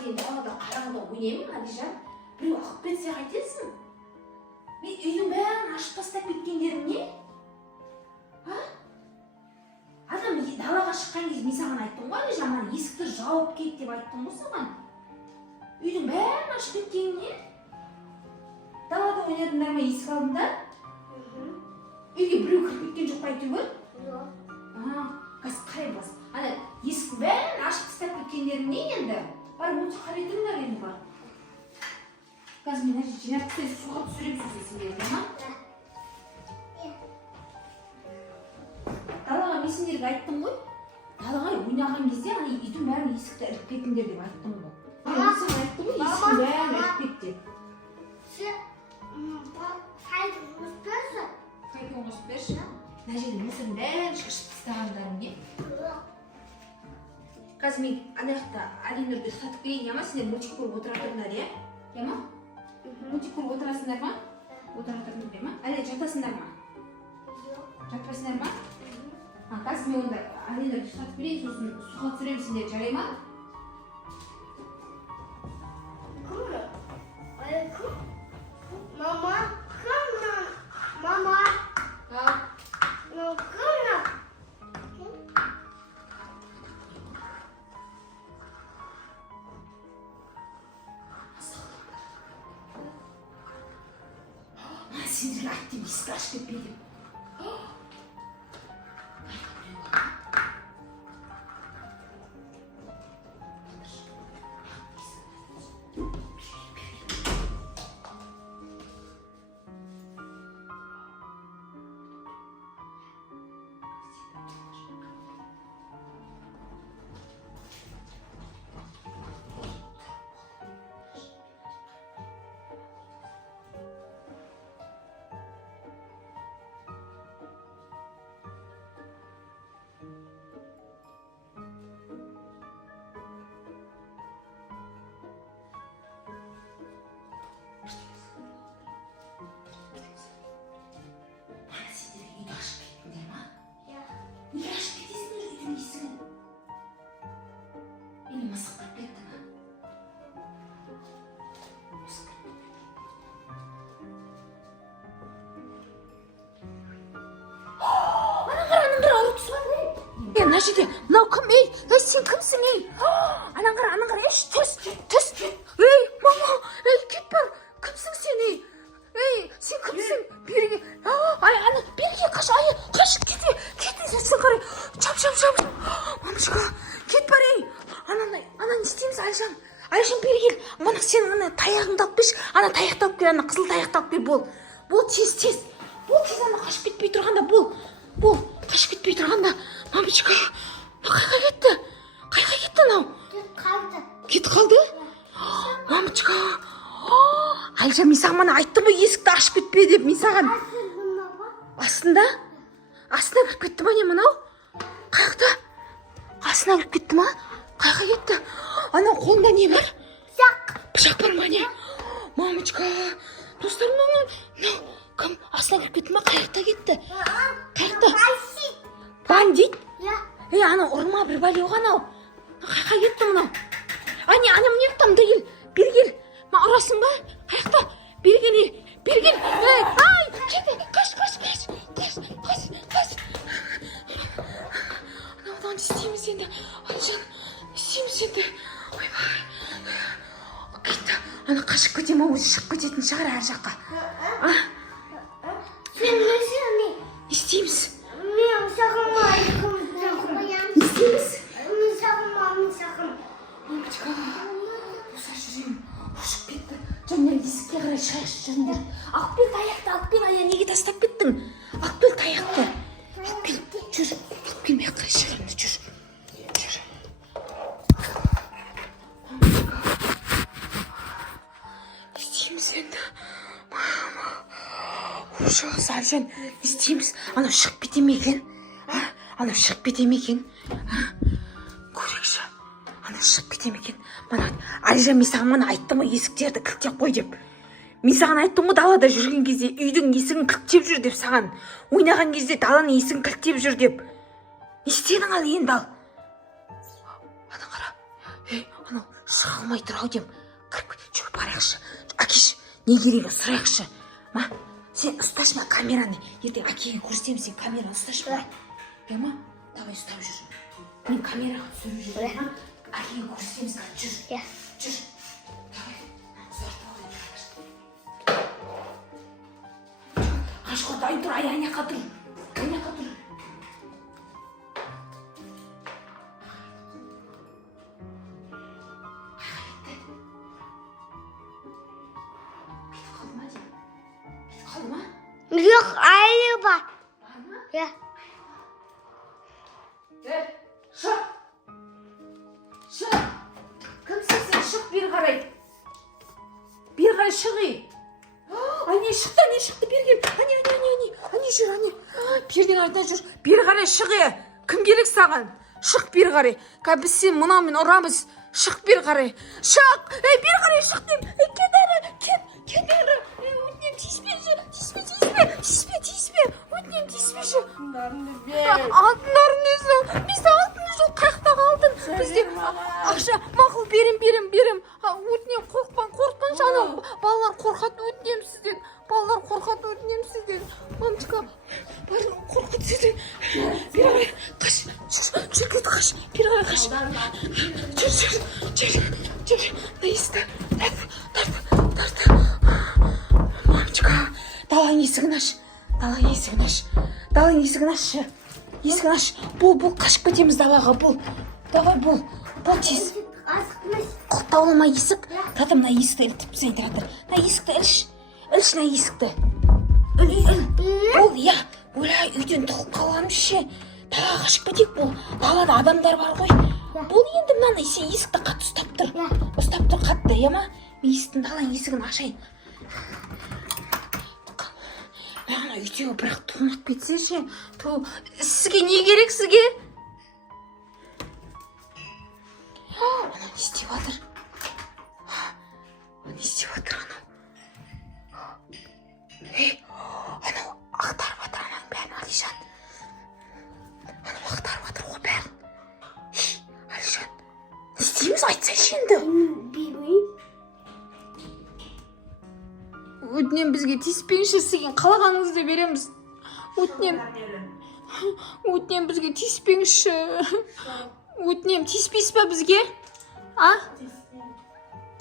дейін далада қараңғыда ойнаймын, Хадижа. Біреу ығып кетсе қайтесің? Мен үйдің бәрін ашып тастап кеткендерің не? Адам далаға шыққан кезде мен саған айттым ғой, Хадижа, ана есікті жауып кет деп айттым ғой саған. Үйдің бәрін ашып кеткенің не? Далада ойнадыңдар ма есік алдында? Үйге біреу кіріп кеткен жоқ па әйтеуір? Жоқ. Қазір қарай бас. Ана есіктің бәрін ашып тастап кеткендерің не енді? Бар, онша қарай тұрыңдар енді бар. Қазір мен әже жинап тастайын, суға түсірем сіздерге, ма? Далаға мен сендерге айттым ғой. Далаға ойнаған кезде ана үйдің бәрін есікті іліп кетіңдер деп айттым ғой. Мен саған айттым ғой, есіктің бәрін іліп кет деп. Қайда оңғызып берші? Мына жерде мусордың бәрін шашып тастағандарың не? Қазір мен ана жақта Алинұрды ұстатып келейін, яма? Сендер мультик көріп отыратыңдар, иә? Яма? Мультик көріп отырасыңдар ма? Отыратыңдар ма? Әлде жатасыңдар ма? Жатпайсыңдар ма? Қазір мен онда Алинұрды ұстатып келейін, сосын суға түсіремін, сендер жарай ма? Мама, мама. Сендерге айттым, есікті ашып кетпей деп. Мына жерде, мынау кім, ей, сен кімсің, ей? Анан қара, еш, түс. Ей, мама, ей, кет бар, кімсің сен, ей? Ей, сен кімсің? Берге, ана, берге, қаш, кетіңсің сен қарай. Чап. Мамышқа, кет бар, ей. Ана, не істейміз, Алишан, бері кел. Ана, сен ана таяғыңды алып берші. Ана таяқты алып кел, ана қызыл таяқты алып кел, бол. Бол, тез. Бол, тез, ана қашып кетпей тұрғанда, бол. Қашып кетпей тұрғанда. Мамочка, қайға кетті анау? Кетіп қалды? Мамочка, Алишан, мен саған айттым ғой, есікті ашып кетпе деп, мен саған. Астында кіріп кетті ма не мынау? Қайықта? Астына кіріп кетті ма? Қайға кетті? Анау қолында не бар? Пышақ бар ма не? Мамочка, достарым, кім? Астына кіріп кетті ма? Қайықта кетті? Қайықта? Бандит? Ей, ана ұрма бір бәле оған ау. Қайқа кетті мұнау? Ана мне тамда кел. Бері кел. Ма ұрасың ба? Қайықта? Бері кел. Ай, кетті. Қаш. Анаудан не істейміз енді? Алишан, не істейміз енді? Ойбай. Кетті. Ана қашып кете ма? Өзі шығып кететін шығар әр жаққа. Не істейміз? Мамочка, осылай жүрейін. Ұшып кетті. Жаңа есікке қарай шайықшы жүріңдер. Алып таяқты, ая неге тастап кеттің? Алып таяқты. Жүр. Алып келмей қарай жүріңдер, жүр. Не істейміз енді? Ужас, Алишан, не істейміз? Анау шығып кете ме екен? Көрекші. Анау шығып кете ме екен? Алишан, мен саған айттым ғой, есіктерді кілттеп қой деп. Мен саған айттым ғой, далада жүрген кезде үйдің есігін кілттеп жүр деп саған. Ойнаған кезде даланың есігін кілттеп жүр деп. Не істедің ал енді ал? Ана қара. Анау шыға алмай тұр ау деймін. Кіріп жүр барайықшы. Әкеш, не керегі сұрайықшы. Ма, сен ұсташы ма камераны. Ертең әкеге көрсетемін, сен камераны ұсташы ма. Ма, давай ұстап жүр. Мен камераға түсіріп жүрмін. Әкеге көрсетеміз, жүр. Жүр. Қашқа дайын тұр, аяққа тұр. Аяққа тұр. Yok, ayrı var. Ya. Шық. Шық. Кімсің сен? Шық, бері қарай. Бері қарай шығи. Ане шықты, ане шықты, бері кел. Ане жүр, ане. Перден артынан жүр. Бері қарай шығи. Кім керек саған? Шық, бері қарай. Біз сен мынамен ұрамыз. Шық, бері қарай. Шық. Бері қарай шық дейм. Кет әрі. Кет бері. Өтінем, тиіспеші. Тиіспе. Өтінем, тиіспеші. Алтындарын өзі. Бізде алтын жоқ. Қаяқтағы алтын. Бізде ақша. Мақұл, берем. Өтінем, қорықпаңшы. Ана балалар қорқады, өтінем сізден. Мамочка, балалар қорқады сізден. Бері қарай. Қаш. Жүр, кет, қаш. Бері қарай, қаш. Жүр. Наисті. Тарт. Мамочка, далаң есігін аш. Есігін аш. Бұл, қашып кетеміз далаға, бұл. Давай, бұл тез. Құлттаулама есік. Тата, мына есікті ілтіп бізден жатыр. Мына есікті ілш, мына есікті. Бұл, ойлай, үйден тұқып қалғаным ше. Далаға қашып кетейік, бұл. Далада адамдар бар ғой. Бұл енді мынаны есікті қатты ұстап тұр. Қатты, ма? Мен есіктің далаң есігін ашайын. Ана үйдегі бірақ тумақ кетсе ше. Сізге не керек сізге? Ана не істеп жатыр? Анау ақтарып жатыр ананың бәрін, Алишан. Анау ақтарып жатыр ғой бәрін. Алишан, не істейміз айтсайшы енді? Өтінем, бізге тиіспеңші, сізге қалағаныңызды береміз. Өтінем, бізге тиіспеңші. Өтінем, тиіспейсіз ба бізге?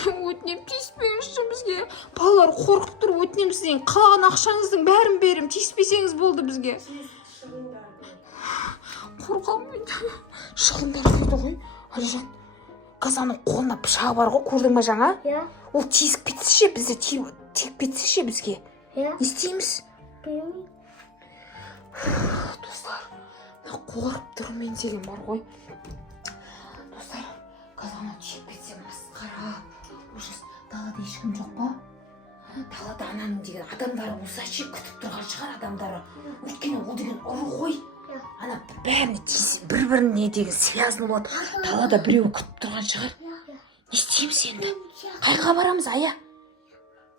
Өтінем, тиіспеңші бізге. Балалар қорқып тұр, өтінем сізден. Қалаған ақшаңыздың бәрін берем, тиіспесеңіз болды бізге. Қорқам мен. Шығындар дейді ғой, Алижан. Қазаның қолына пышағы бар ғой, көрдің ба жаңа? Ол тиісіп кетсе ше, бізде тиіп кетсе ше бізге. Не істейміз? Достар, қорқып тұрмын деген бар ғой. Достар, қазаны тиіп кетсе масқара. Ужас, далада ешкім жоқ па? Далада ананың деген адамдары болса ше, күтіп тұрған шығар адамдары. Өйткені ол деген ұры ғой. Ана бәріне бір-біріне деген связаны болады. Далада біреу күтіп тұрған шығар. Не істейміз енді? Қайға барамыз, ая?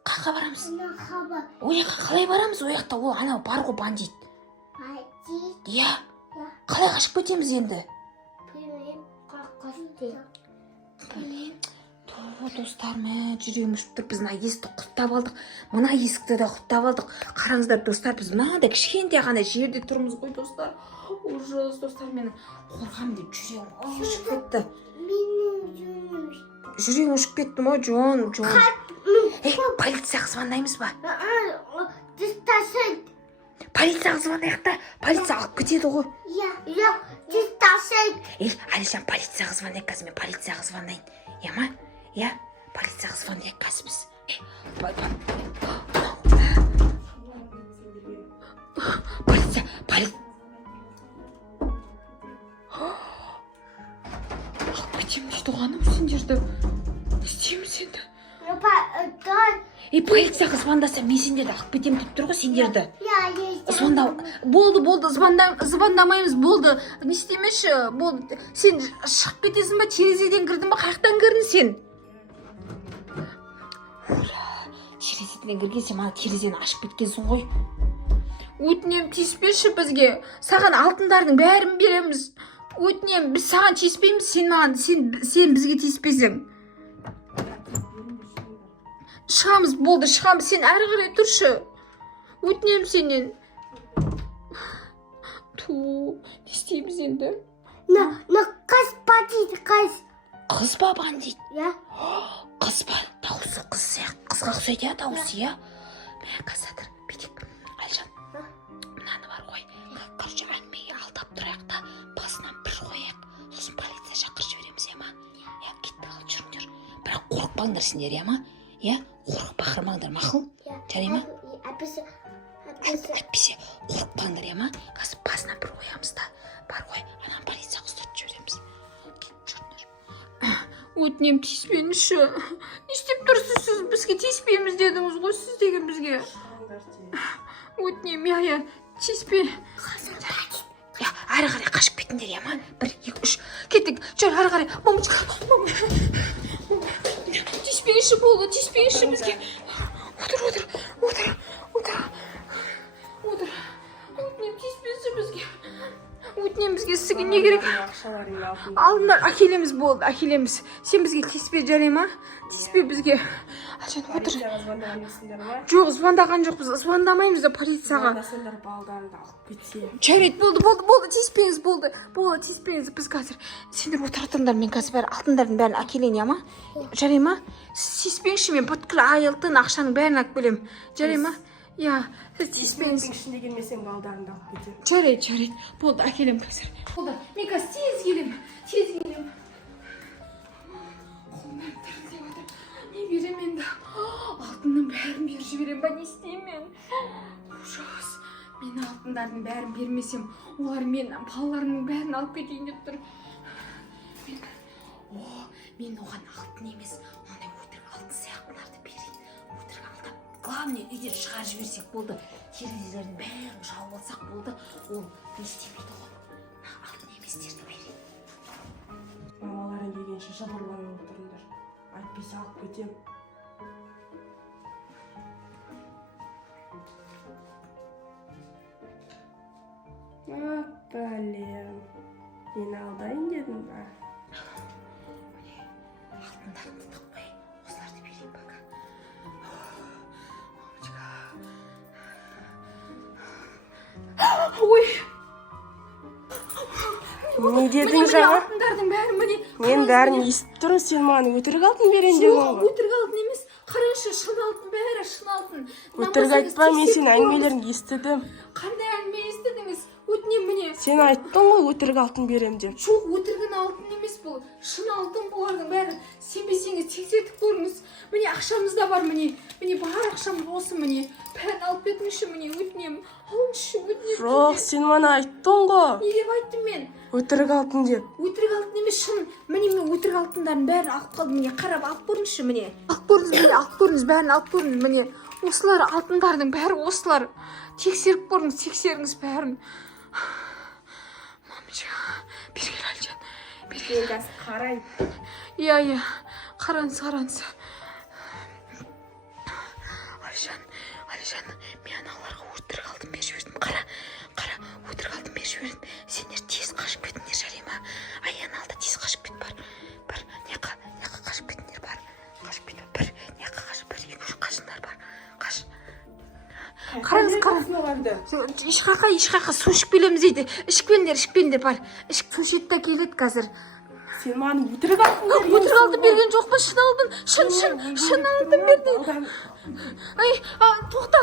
Қайға барамыз? Ояққа қалай барамыз? Ояқта ол анау бар ғой, бандит. Иә. Қалай қашып кетеміз енді? Білем. Достар, жүрегім ұшып тұр. Біз мына есікті құттап алдық. Мына есікті де құттап алдық. Қараңыздар, достар, біз мынандай кішкентай ғана жерде тұрмыз ғой, достар. Ужас, достар, менің қорқам деп жүрегім ұшып кетті. Жүрегім ұшып кетті ма, Джон? Полицияға звондаймыз ба? Полицияға звондайық та, полиция алып кетеді ғой. Алишан, полицияға звондайық қазір, мен полицияға звондайын. Ма? Полицияға звондайық қазір біз. Полиция. Алып кетемін дейді ғаным сендерді. Не істейміз енді? Полицияға звондаса, мен сендерді алып кетемін деп тұр ғой, сендерді. Болды, звондамаймыз, болды. Не істемеші, болды. Сен шығып кетесің ба, терезеден кірдің ба, қаяқтан кірдің сен? Терезеден кірген, сен мана терезені ашып кеткенсің ғой. Өтінем, тиіспеші бізге. Саған алтындардың бәрін береміз. Өтінем, біз саған тиіспейміз, сен бізге тиіспесің. Шығамыз, болды, шығамыз. Сен әрі қарай тұршы. Өтінемін сенен. Ту, не істейміз енді? Қыз ба дейді, қыз. Қыз ба бандит? Иә. Қыз ба? Дауысы қыз сияқты. Қызға ұқсайды иә, дауысы иә? Мә, қазір бүйтейік. Әлжан, мынаны бар ғой. Короче, әңгімеге алдап тұрайық та, басынан бір қояйық. Сосын полиция шақырып жібереміз, иә ма? Иә, кетпей қалып жүріңдер. Бірақ қорықпаңдар сендер, иә ма? Иә, бақырмаңдар, мақұл? Жарай ма? Әйтпесе қорықпаңдар, иә ма? Қазір басынан бір қоямыз да, бар ғой, анан полицияға ұстатып жібереміз. Кетіп жүріңдер. Өтінем, тиіспеңізші. Не істеп тұрсыз сіз? Бізге тиіспейміз дедіңіз ғой, сіз деген бізге. Өтінем, иә, тиіспе. Я, әрі қарай қашып кетіңдер, иә ма? 1, 2, 3. Кеттік. Жүр, әрі қарай. Мамочка. Тиіспеңізші болды, тиіспеңізші бізге. Отыр. Өтінем, тиіспеңізші бізге. Өтінем, бізге сізге не керек? Алдындар, әкелеміз болды, әкелеміз. Сен бізге тиіспе, жарай ма? Тиіспе бізге. Әлжан, отыр. Жоқ, звондаған жоқпыз, звондамаймыз да полицияға. Жарайды, болды, тиіспеңіз, болды, тиіспеңіз, біз қазір. Сендер отыратындар, мен қазір бәрі алтындардың бәрін әкелейін, я ма? Жарай ма? Тиіспеңші, мен бүткіл айылтын ақшаның бәрін әк білем. Жарай ма? Я, тиіспеңіз. Ішінде келмесең балдарыңды алып кетем. Жарайды, болды, әкелем қазір. Болды, мен қазір тез келем. Қолымнан тірілдеп отыр. Не берем енді? Алтынның бәрін беріп жіберем ба, не істеймін мен? Ужас. Мен алтындардың бәрін бермесем, олар мен балаларымның бәрін алып кетейін деп тұр. Мен оған алтын емес, ондай өтірік алтын сияқтыларды берейін. Өтірік алдап. Главное, үйден шығарып жіберсек болды. Терезелердің бәрін жауып алсақ болды. Ол не істемейді ғой. Алтын еместерді берейін. Мамаларың келгенше жабырланып отырыңдар. Айтпаса алып кетем. Бәлем. Мені алдайын дедің ба? Алтындарды тықпай, осыларды берейін бака. Ой! Не дедің жаңа? Алтындардың бәрі міне. Мен бәрін естіп тұрмын, сен маған өтірік алтын берейін деген ғой. Өтірік алтын емес. Қараңшы, шын алтын бәрі, шын алтын. Өтірік айтпа, мен сен әңгімелерін естідім. Қандай әңгіме естідіңіз? Өтінем міне. Сен айттың ғой өтірік алтын берем деп. Жоқ, өтірген алтын емес бұл. Шын алтын бұлардың бәрі. Сенбесеңіз тексертіп көріңіз. Міне ақшамызда бар міне. Міне бар ақшамыз осы міне. Бәрін алып кетіңізші міне, өтінем. Алыңызшы, өтінем. Жоқ, сен мана айттың ғой. Не деп айттым мен? Өтірік алтын деп. Өтірік алтын емес, шын. Міне мен өтірік алтындардың бәрін алып қалдым. Міне қарап алып көріңізші міне. Алып көріңіз, міне алып көріңіз, бәрін алып көріңіз міне. Осылар алтындардың бәрі осылар. Тексеріп көріңіз, тексеріңіз бәрін. Мамочка, бергел Әлжан. Мен қазір қарайын. Иә, қараңыз. Әлжан, мен аналарға өтірік алтын беріп жібердім. Қара, өтірік алтын беріп жібердім. Сендер тез қашып кетіңдер, жарай ма? Аян алда тез қашып кет, бар. Неқа қашып кетіңдер, бар. Қашып кет, бір, неқа қашып, 1, 2, 3 қашыңдар, бар. Қаш. Қараңыз. Ешқаққа су ішіп келеміз дейді. Ішіп келіңдер, бар. Ішіп су ішеді де келеді қазір. Сен маған өтірік алтын берген. Өтірік алтын берген жоқ па? Шын алтын берді. Ай, тоқта.